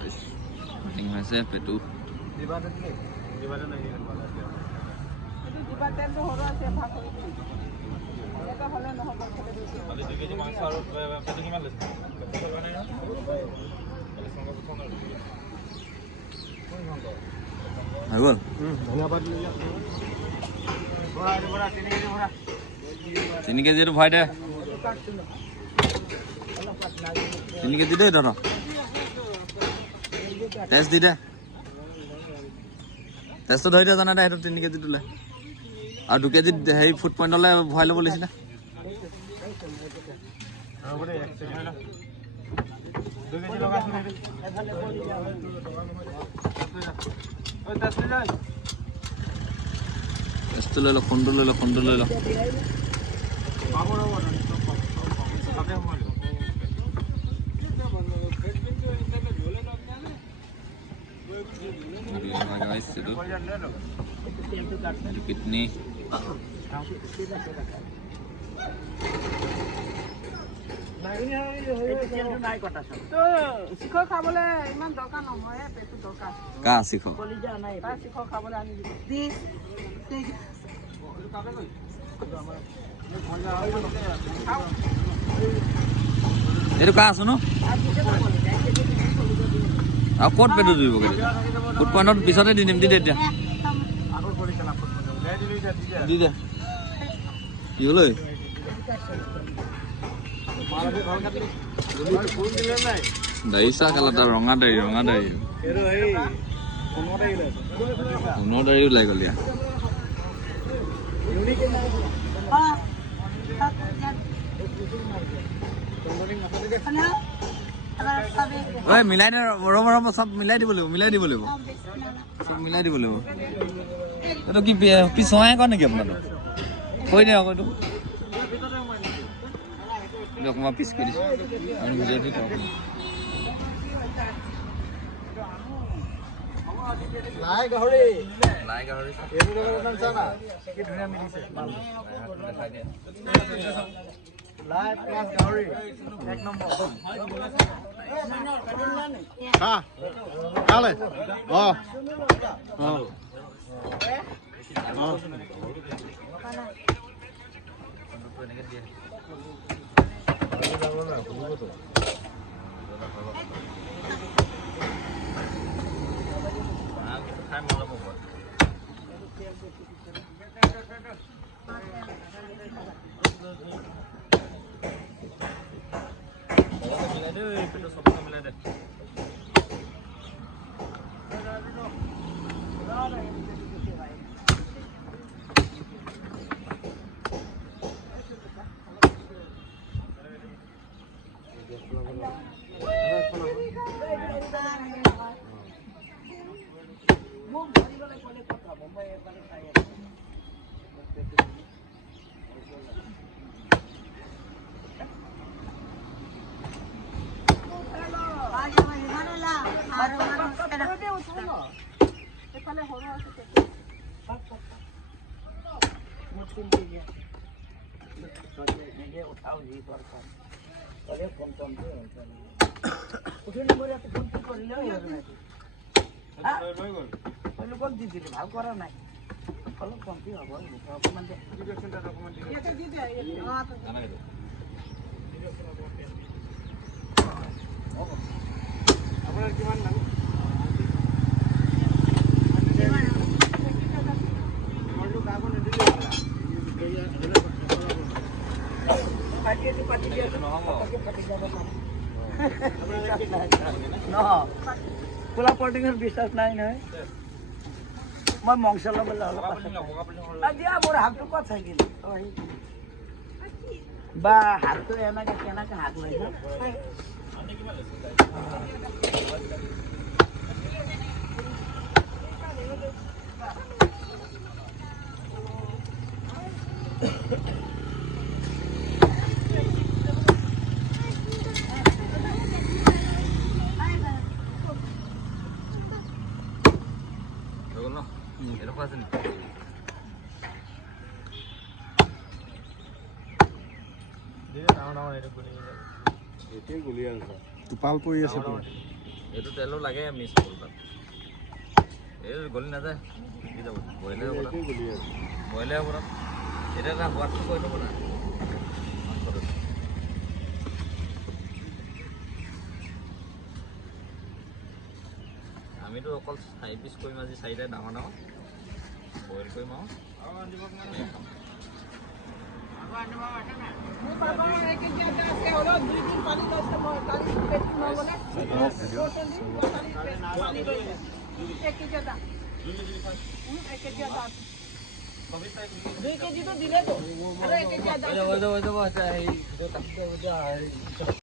guys. Ting আছে পেটু হৈ গ'ল 3 কেজিটো ভৰাই দে 3 কেজি দে দাদা টেষ্ট দি দে টেষ্টটো ধৰি দে জানা দে সেইটো 3 কেজি তোলে আৰু 2 কেজি হেৰি ফুড পইণ্টলৈ ভৰাই ল'ব লাগিছিলে টেষ্টটো লৈ ল খুন্দু লৈ ল guys itu dikit nih শিখৰ খাবলৈ ইমান দৰকাৰ নহয় পেটটো দৰকাৰ কা শিখ কলিজা নাই তাৰ শিখৰ খাবলৈ আনি দি এইটো কা আছো ন আৰু ক'ত পেটটো দিব ফুড পইণ্টত পিছতে দি দিম দি দে এতিয়া দি দে কি হ'ল দাড়ি চাহ কালাৰ ৰঙা দাড়ি 15 দাড়ি ওলাই গ'ল ইয়াৰ ঐ মিলাই নে ৰম চব মিলাই দিব লাগিব চব মিলাই দিব লাগিব এইটো কি পিছুৱাই কয় নেকি আপোনালোক কৈ দিয়ক এইটো অকণমান পিছ কৰি দিছোঁ আৰু বুজাই দিওঁ লাই গাহৰি কি ধুনীয়া মিলিছে লাই প্লাছ গাহৰি এক নম্বৰ কালে ভাল কৰা নাই অলপ কমতি হ'ব অকণমান আপোনাৰ কিমান দাম খোলা পলিটিঙৰ বিশ্বাস নাই নহয় মই মংস ল'বলৈ দিয়া মোৰ হাতটো ক'ত থাকিল বা হাতটো এনেকে কেনেকে হাত লৈছে টোপাল পৰি আছে এইটো তেলো লাগে মিক্স কৰোঁ তাত এই গলি নাযায় কি যাব বইলে হ'ব তাত বইলে হ'ব তাত এতিয়া এটা সোৱাদটো কৈ ল'ব না মাংসটো আমিতো অকল 4 পিচ কৰিম আজি 4টাই ডাঙৰ ডাঙৰ বইল কৰিম আৰু বাবা 1 কেজি আটা আছে হলো 2 দিন পানি দস্তে কালি পেট নবলে পানি দই 1 কেজি আটা 1 কেজি আটা 2 কেজি তো দিলে তো আর 1 কেজি আটা ওই যাব এই